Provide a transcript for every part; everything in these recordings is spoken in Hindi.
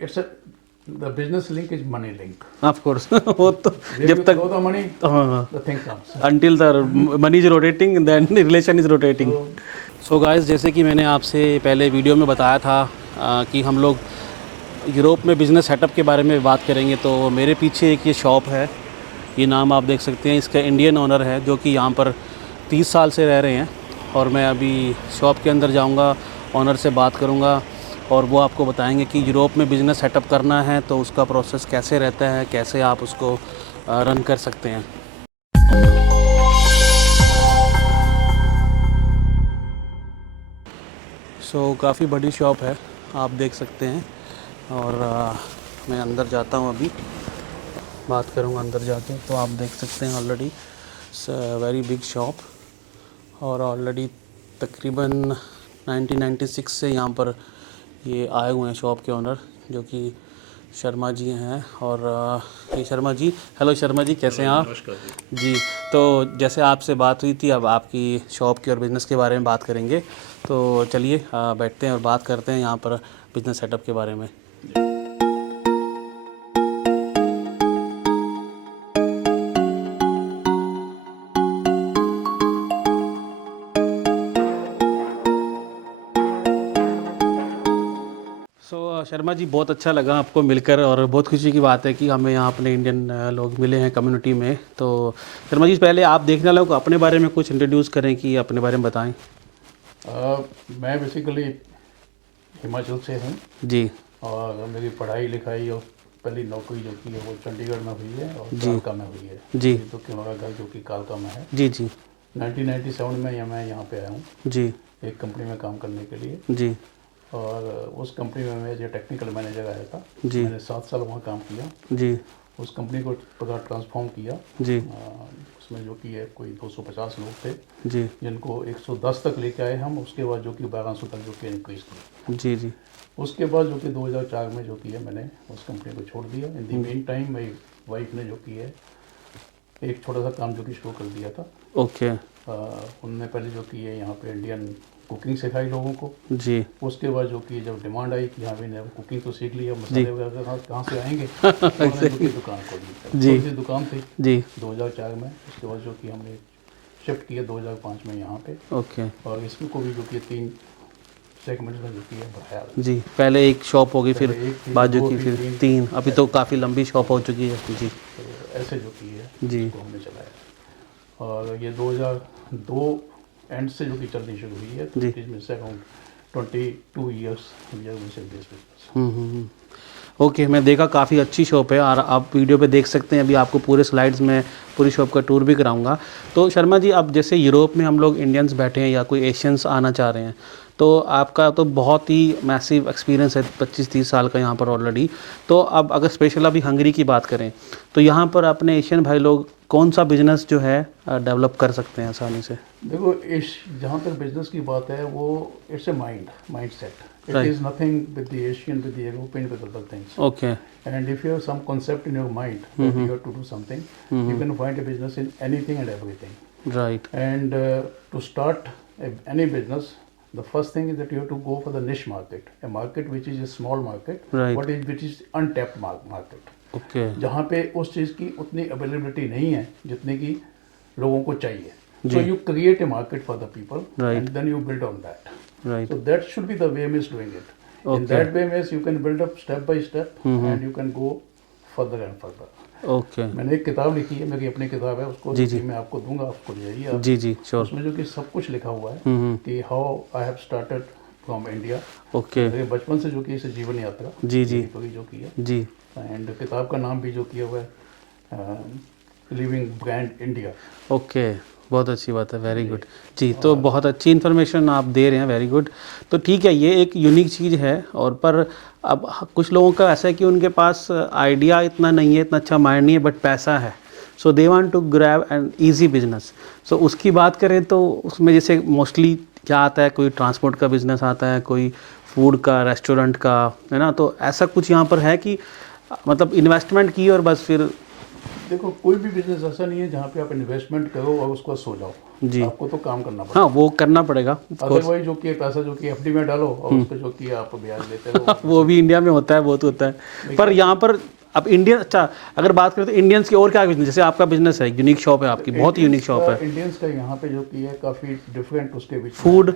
it's a the business link is money link. Of course वो तो Where जब you तक throw the money, हाँ the thing comes. until the money is rotating then relation is rotating. So guys, जैसे कि मैंने आपसे पहले वीडियो में बताया था कि हम लोग यूरोप में बिज़नेस सेटअप के बारे में बात करेंगे। तो मेरे पीछे एक ये शॉप है, ये नाम आप देख सकते हैं, इसका इंडियन ओनर है जो कि यहाँ पर 30 साल से रह रहे हैं। और मैं अभी शॉप के अंदर जाऊँगा, ओनर से बात करूँगा और वो आपको बताएंगे कि यूरोप में बिज़नेस सेटअप करना है तो उसका प्रोसेस कैसे रहता है, कैसे आप उसको रन कर सकते हैं। सो काफ़ी बड़ी शॉप है, आप देख सकते हैं। और मैं अंदर जाता हूँ, अभी बात करूँगा अंदर जाके। तो आप देख सकते हैं already it's very big shop और ऑलरेडी तकरीबन 1996 से यहाँ पर ये आए हुए हैं शॉप के ओनर, जो कि शर्मा जी हैं। और ये शर्मा जी, हेलो शर्मा जी, कैसे हैं आप? नमस्कार जी। तो जैसे आपसे बात हुई थी, अब आपकी शॉप की और बिज़नेस के बारे में बात करेंगे। तो चलिए बैठते हैं और बात करते हैं यहाँ पर बिज़नेस सेटअप के बारे में। शर्मा जी, बहुत अच्छा लगा आपको मिलकर और बहुत खुशी की बात है कि हमें यहाँ अपने इंडियन लोग मिले हैं कम्युनिटी में। तो शर्मा जी, पहले आप देखने वालों को अपने बारे में कुछ इंट्रोड्यूस करें, कि अपने बारे में बताएं। मैं बेसिकली हिमाचल से हूँ जी। और मेरी पढ़ाई लिखाई और पहली नौकरी जो की है वो चंडीगढ़ में हुई है और कालका में हुई है। जी। तो हमारा घर जो कि कालका में है। जी जी। 1997 में मैं यहाँ पे आया हूँ जी। एक कंपनी में काम करने के लिए। जी। और उस कंपनी में मैं जो टेक्निकल मैनेजर आया था। जी। मैंने 7 साल वहाँ काम किया। जी। उस कंपनी को पूरा ट्रांसफॉर्म किया। जी। उसमें जो कि है कोई 250 लोग थे। जी। जिनको 110 तक लेके आए हम, उसके बाद जो कि 1200 तक जो कि इंक्रीज किया। जी। जी। उसके बाद जो कि 2004 में जो कि है मैंने उस कंपनी को छोड़ दिया। इन दी मेन टाइम मेरी वाइफ ने जो कि है एक छोटा सा काम जो कि शुरू कर दिया था। ओके। उनने पहले जो कि है यहाँ पे इंडियन कुकिंग सिखाई लोगों को। जी। उसके बाद जो कि जब डिमांड आई कि हाँ भाई ने कुकिंग तो सीख लिया, मसाले वगैरह कहाँ से आएंगे, उन्होंने जो कि दुकान खोल दी। जी। छोटी दुकान थी। जी। 2004 में। उसके बाद जो कि हमने शिफ्ट किया 2005 में यहाँ पे। ओके। और इसमें को भी जो कि 3 सेगमेंट्स में जो कि है बढ़ाया। जी, पहले एक शॉप होगी, फिर बाद जो कि फिर 3, अभी तो काफ़ी लंबी शॉप हो चुकी है। जी। तो ऐसे जो कि है जी इसको हमने चलाया। और ये 2002 एंड से जो कि चलनी शुरू हुई है। तो इसमें से अराउंड 22 ईयर्स ओके। मैं देखा काफ़ी अच्छी शॉप है और आप वीडियो पे देख सकते हैं। अभी आपको पूरे स्लाइड्स में पूरी शॉप का टूर भी कराऊंगा। तो शर्मा जी, अब जैसे यूरोप में हम लोग इंडियंस बैठे हैं या कोई एशियंस आना चाह रहे हैं, तो आपका तो बहुत ही मैसिव एक्सपीरियंस है, 25-30 साल का यहाँ पर ऑलरेडी। तो अब अगर स्पेशल अभी हंगरी की बात करें, तो यहाँ पर अपने एशियन भाई लोग कौन सा बिज़नेस जो है डेवलप कर सकते हैं आसानी से? देखो, जहाँ तक बिजनेस की बात है वो it's a mind set. It is nothing with the Asian, with the European, with other things. Okay. And if you have some concept in your mind that you have to do something, you can find a business in anything and everything. Right. And to start any business, the first thing is that you have to go for the niche market, a market which is a small market, right. which is untapped market. Okay. जहाँ पे उस चीज़ की उतनी अवेलेबिलिटी नहीं है जितने की लोगों को चाहिए. So you create a market for the people, right. and then you build on that. Right. So that should be the way means doing it. Okay. In that way means you can build up step by step, and you can go further and further. Okay. मैंने एक किताब लिखी है, मेरी अपनी किताब है, उसको जी मैं आपको दूंगा, आपको ले जाइए आप। जी जी श्योर। उसमें जो कि सब कुछ लिखा हुआ है कि how I have started from India. Okay. मेरे बचपन से जो कि इस जीवन यात्रा जी जी जो की है जी। एंड किताब का नाम भी जो किया हुआ है लिविंग ब्रांड इंडिया। ओके, बहुत अच्छी बात है, वेरी गुड जी। तो बहुत अच्छी इन्फॉर्मेशन आप दे रहे हैं, वेरी गुड। तो ठीक है, ये एक यूनिक चीज़ है। और पर अब कुछ लोगों का ऐसा है कि उनके पास आइडिया इतना नहीं है, इतना अच्छा माइंड नहीं है, बट पैसा है। So they want to grab an easy business. So उसकी बात करें तो उसमें जैसे मोस्टली क्या आता है, कोई ट्रांसपोर्ट का बिज़नेस आता है, कोई फूड का, रेस्टोरेंट का, है ना। तो ऐसा कुछ यहाँ पर है कि मतलब इन्वेस्टमेंट की और बस फिर देखो, कोई भी बिजनेस ऐसा नहीं है जहाँ पे आप इन्वेस्टमेंट करो और उसको सो जाओ। जी, आपको तो काम करना पड़ेगा। हाँ वो करना पड़ेगा। अदरवाइज जो कि पैसा जो कि एफडी में डालो और उस पर जो कि आप ब्याज लेते रहो। वो भी इंडिया में होता है, बहुत होता है। पर यहाँ पर अब इंडियन, अच्छा अगर बात करें तो इंडियंस की और क्या बिजनेस, जैसे आपका बिजनेस है, यूनिक शॉप है आपकी, बहुत ही यूनिक शॉप है। इंडियंस का यहाँ पे जो कि है काफ़ी डिफरेंट उसके बीच फूड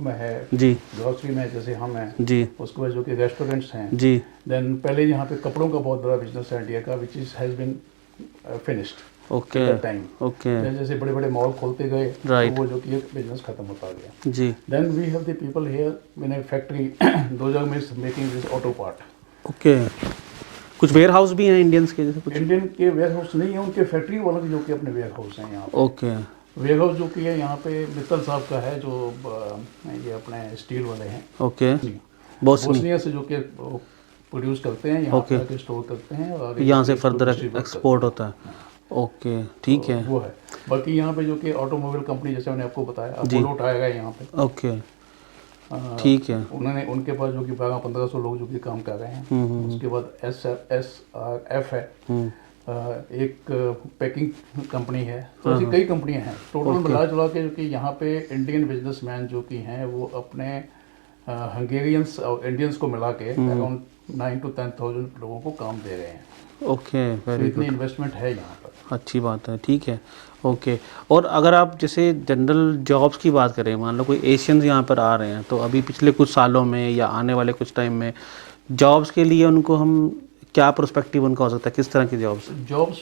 में है जी, ग्रोसरी में जैसे हम हैं जी, उसके बाद जो कि रेस्टोरेंट्स हैं जी, देन पहले यहाँ पे कपड़ों का बहुत बड़ा बिजनेस है इंडिया का which is has been finished okay, time. Okay, जैसे बड़े बड़े मॉल खोलते गए Right. तो वो जो कि बिजनेस खत्म होता गया। जी, then we have the people here in a factory those are making this auto part. Okay. कुछ वेयर हाउस भी हैं इंडियंस के जैसे कुछ? इंडियन के वेयर हाउस नहीं है, उनके फैक्ट्री वालों के जो कि अपने वेयर हाउस हैं यहाँ पे। ओके, वेयर हाउस जो कि है यहाँ पे मित्तल साहब का है जो ये अपने स्टील वाले हैं। ओके, बोस्निया से जो कि प्रोड्यूस करते हैं यहाँ Okay. पे आके स्टोर करते हैं और आगे यहाँ से इसको फर्दर distribute एक्सपोर्ट होता है। ओके, ठीक है, वो है। बाकी यहाँ पे जो कि ऑटोमोबाइल कंपनी जैसे मैंने आपको बताया अपोलो उठाएगा यहाँ पे। ओके, ठीक है, उन्होंने उनके पास जो कि 1200-1500 लोग जो कि काम कर रहे हैं। उसके बाद SRF है, एक पैकिंग कंपनी है। तो ऐसी कई कंपनियां हैं टोटल मिला जुला के जो कि यहाँ पे इंडियन बिजनेसमैन जो कि हैं वो अपने हंगेरियंस और इंडियंस को मिला के अराउंड 9 to 10,000 लोगों को काम दे रहे हैं। ओके, तो वेरी इतनी इन्वेस्टमेंट है यहाँ पर। अच्छी बात है, ठीक है, ओके। और अगर आप जैसे जनरल जॉब्स की बात करें, मान लो कोई एशियंस यहाँ पर आ रहे हैं, तो अभी पिछले कुछ सालों में या आने वाले कुछ टाइम में जॉब्स के लिए उनको हम क्या प्रोस्पेक्टिव उनका हो सकता है, किस तरह की जॉब्स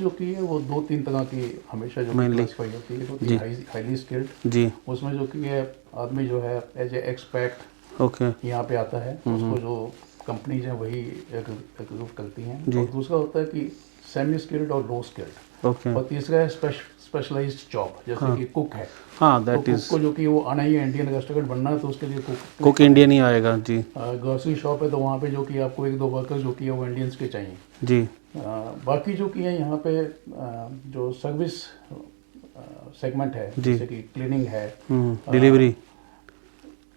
जो की है वो 2-3 तरह की हमेशा जो क्लासिफाई होती है। तो हाईली स्किल्ड जी, उसमें जो कि है आदमी जो है एज ए एक्सपैक्ट ओके, यहाँ पे आता है, उसको जो कंपनीज हैं वही रिक्रूट करती हैं। और दूसरा होता है कि सेमी स्किल्ड और लो स्किल्ड। ओके, और तीसरा है स्पेशलाइज्ड जॉब जैसे कि कुक है। हाँ तो दैट कुक इज को जो कि वो आना ही है, इंडियन रेस्टोरेंट बनना है तो उसके लिए कुक इंडियन ही आएगा जी, ग्रोसरी शॉप है तो वहाँ पे जो कि आपको 1-2 वर्कर्स जो कि है वो इंडियंस के चाहिए जी, बाकी जो कि है यहाँ पे जो सर्विस सेगमेंट है जैसे कि क्लीनिंग है, डिलीवरी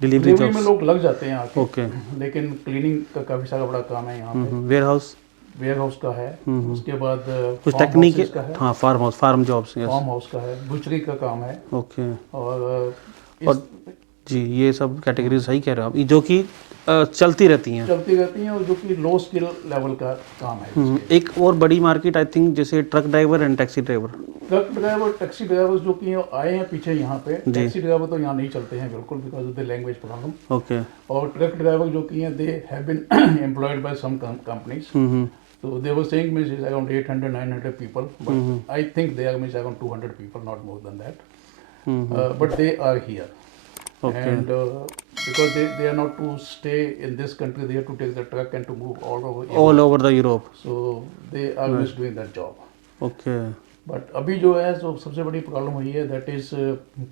डिलीवरी में लोग लग जाते हैं आके। ओके, लेकिन क्लीनिंग का काफ़ी सारा बड़ा काम है यहाँ पे। वेयर हाउस का है, उसके बाद कुछ फार्म टेक्निक हाउसेस का है, हाँ फार्म जॉब्स, फार्म हाउस का है, बुचरी का काम है। ओके, और जी ये सब कैटेगरी सही कह रहे हो आप, जो कि चलती रहती हैं और जो कि लो स्किल लेवल का काम है। एक और बड़ी मार्केट आई थिंक जैसे truck driver and taxi driver. Truck driver taxi driver जो कि आए हैं पीछे यहाँ पे, टैक्सी ड्राइवर तो यहाँ नहीं चलते हैं बिल्कुल because of the language problem. Okay, और ट्रक ड्राइवर जो कि हैं they have been employed by some companies. So they were saying means it's around 800-900 people, but I think they are means around 200 people, not more than that. But they are here, and because they are not to stay in this country, they have to take the truck and to move all over the Europe. So they are just doing that job. Okay. But अभी जो है जो सबसे बड़ी प्रॉब्लम हुई है दैट इज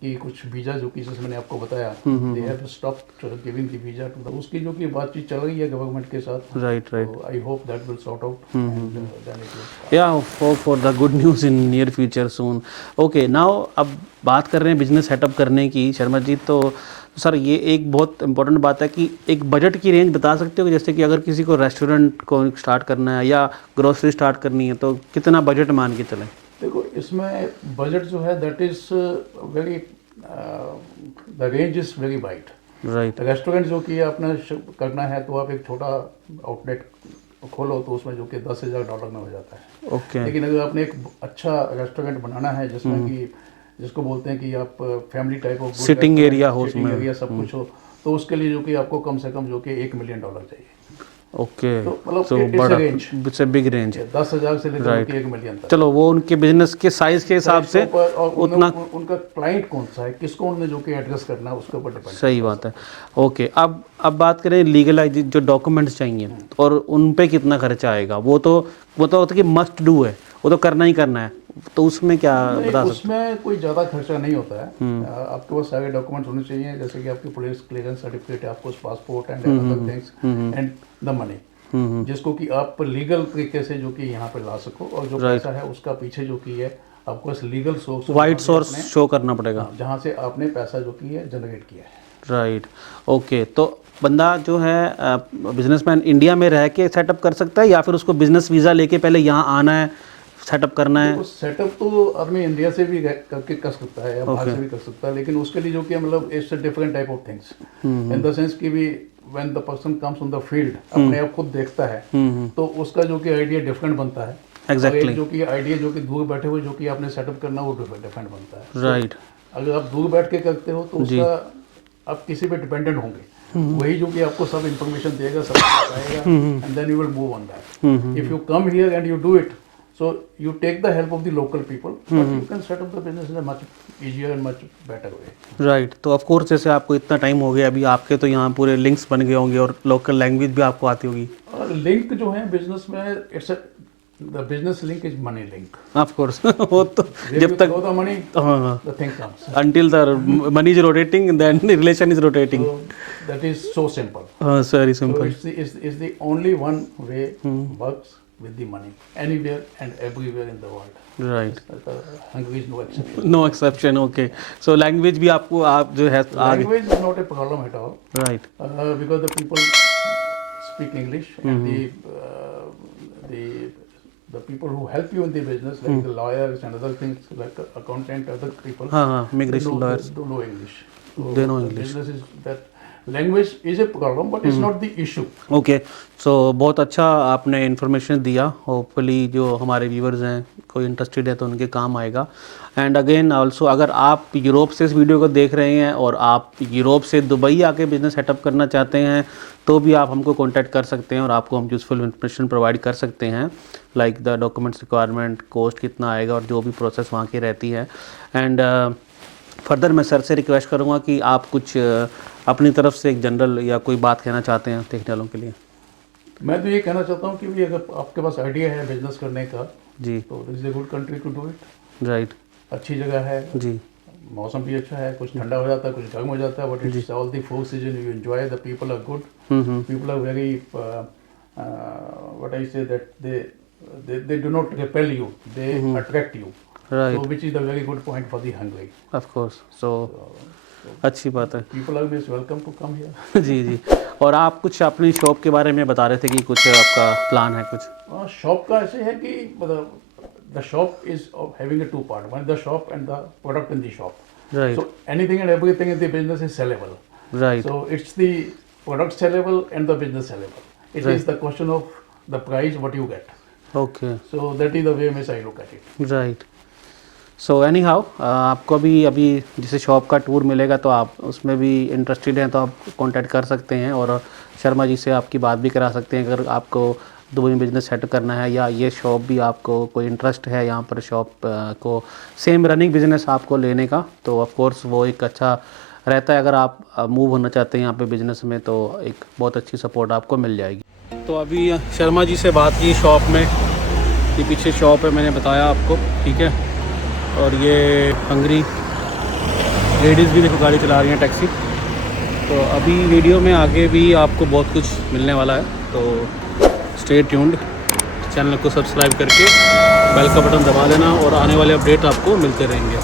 कि कुछ वीज़ा जो कि जैसे मैंने आपको बताया they have stopped giving the visa to the, उसकी जो कि बातचीत चल रही है गवर्नमेंट के साथ। Right I hope that will sort out या hope for the good news in near future soon. Okay, now अब बात कर रहे हैं बिजनेस सेटअप करने की शर्मा जी, तो सर ये एक बहुत इंपॉर्टेंट बात है कि एक बजट की रेंज बता सकते हो कि जैसे कि अगर किसी को रेस्टोरेंट को स्टार्ट करना है या ग्रोसरी स्टार्ट करनी है तो कितना बजट मान के चलें? देखो इसमें बजट जो है that is very the range is very wide. Right, restaurant जो कि अपना करना है तो आप एक छोटा आउटलेट खोलो तो उसमें जो कि $10,000 में हो जाता है। ओके, लेकिन अगर आपने एक अच्छा रेस्टोरेंट बनाना है जिसमें कि जिसको बोलते हैं कि आप family type of sitting area हो, सिटिंग एरिया सब कुछ हो, तो उसके लिए जो कि आपको कम से कम जो कि $1 मिलियन चाहिए। ओके, तो मतलब सो बड़ा इट्स अ बिग रेंज, 10,000 से लेकर $1 मिलियन तक। चलो वो उनके बिजनेस के साइज के हिसाब से उतना उनका क्लाइंट कौन सा है, किसको उन्हें जो कि एड्रेस करना है उसके ऊपर डिपेंड। सही बात है। ओके, अब बात करें लीगलाइज जो डॉक्यूमेंट्स चाहिए और उन पे कितना खर्चा आएगा, वो तो होता है कि मस्ट डू है, वो तो करना ही करना है, तो उसमें क्या बता सकते? उसमें कोई ज़्यादा खर्चा नहीं होता है। आपके पास सारे डॉक्यूमेंट्स होने चाहिए जैसे कि आपकी पुलिस क्लियरेंस सर्टिफिकेट है, आपको passport and other things and the money जिसको कि आप लीगल तरीके से जो कि यहाँ पे ला सको, और जो पैसा है उसका पीछे जो कि है आपको इस legal source white source show करना पड़ेगा जहाँ से आपने पैसा जो कि है जनरेट किया है। राइट, ओके, तो बंदा जो है बिजनेसमैन इंडिया में रह के सेटअप कर सकता है या फिर उसको बिजनेस वीज़ा लेके पहले यहाँ आना है सेटअप करना है? सेटअप तो आदमी इंडिया से भी करके कर सकता है या बाहर से भी कर सकता है, लेकिन उसके लिए जो कि मतलब it's a different type of things in the sense कि भी when the person comes on the field अपने आप खुद देखता है तो उसका जो कि आइडिया डिफरेंट बनता है। एग्जैक्टली। जो कि आइडिया जो कि दूर बैठे हुए जो कि आपने सेटअप करना वो डिफरेंट बनता है। राइट। अगर आप दूर बैठ के करते हो तो उसका आप किसी पे डिपेंडेंट होंगे, वही जो कि आपको सब इंफॉर्मेशन देगा, सब बताएगा, and then you will move on that. If you come here and you do it, so you take the help of the local people, but you can set up the business in a much easier and much better way. Right. तो ऑफ कोर्स जैसे आपको इतना टाइम हो गया अभी, आपके तो यहाँ पूरे लिंक्स बन गए होंगे और लोकल लैंग्वेज भी आपको आती होगी। और लिंक जो है बिजनेस में, it's the business link is money link. Of course वो तो जब तक the money the thing comes, until the money is rotating then the relation is rotating. so that is so simple. Very simple. So it's the only one way works with the money anywhere and everywhere in the world. Right. Hungary is no exception. No exception. Okay. So language भी आपको आप जो है language is not a problem at all. Right. Because the people speak English and the people who help you in the business, like the lawyers and other things, like accountant, other people, immigration lawyers, they know English. So they know the English. business is that language is a problem, but it's not the issue. Okay. So बहुत अच्छा आपने इन्फॉर्मेशन दिया। होपफुली जो हमारे व्यूवर्स हैं कोई इंटरेस्टेड है तो उनके काम आएगा। एंड अगेन आल्सो अगर आप यूरोप से इस वीडियो को देख रहे हैं और आप यूरोप से दुबई आके बिजनेस सेटअप करना चाहते हैं तो भी आप हमको कांटेक्ट कर सकते हैं और आपको हम यूज़फुल इन्फॉर्मेशन प्रोवाइड कर सकते हैं, like the documents requirement, cost कितना आएगा और जो भी प्रोसेस वहाँ की रहती है। एंड फर्दर मैं सर से रिक्वेस्ट करूँगा कि आप कुछ अपनी तरफ से एक जनरल या कोई बात कहना चाहते हैं देखने वालों के लिए। मैं तो ये कहना चाहता हूँ कि भी अगर आपके पास आइडिया है बिजनेस करने का जी, तो this is a good country to do it. Right. अच्छी जगह है जी, मौसम भी अच्छा है, कुछ ठंडा हो जाता है, कुछ गर्म हो जाता है, but it's all the four season you enjoy, the people are good, people are very what I say that they do not repel you, they attract you, right, so which is the very good point for the Hungary, of course. so अच्छी बात है, people are always welcome to come here. जी जी। और आप कुछ अपनी शॉप के बारे में बता रहे थे कि कुछ आपका प्लान है कुछ? शॉप का ऐसे है कि the shop is having a two part, one is the shop and the product in the shop, right, so anything and everything in the business is sellable, right, so it's the product sellable and the business sellable, it right, is the question of the price what you get. okay, so that is the way I look at it. right. So any how आपको भी अभी जैसे शॉप का टूर मिलेगा तो आप उसमें भी इंटरेस्टेड हैं तो आप कांटेक्ट कर सकते हैं और शर्मा जी से आपकी बात भी करा सकते हैं अगर आपको दुबई में बिजनेस सेट करना है या ये शॉप भी आपको कोई इंटरेस्ट है यहाँ पर शॉप को सेम रनिंग बिजनेस आपको लेने का, तो ऑफ कोर्स वो एक अच्छा रहता है। अगर आप मूव होना चाहते हैं यहाँ पे बिजनेस में तो एक बहुत अच्छी सपोर्ट आपको मिल जाएगी। तो अभी शर्मा जी से बात की शॉप में, ये पीछे शॉप है मैंने बताया आपको, ठीक है, और ये हंगरी लेडीज़ भी देखो गाड़ी चला रही हैं, टैक्सी। तो अभी वीडियो में आगे भी आपको बहुत कुछ मिलने वाला है, तो स्टे ट्यून्ड, चैनल को सब्सक्राइब करके बेल का बटन दबा देना और आने वाले अपडेट आपको मिलते रहेंगे।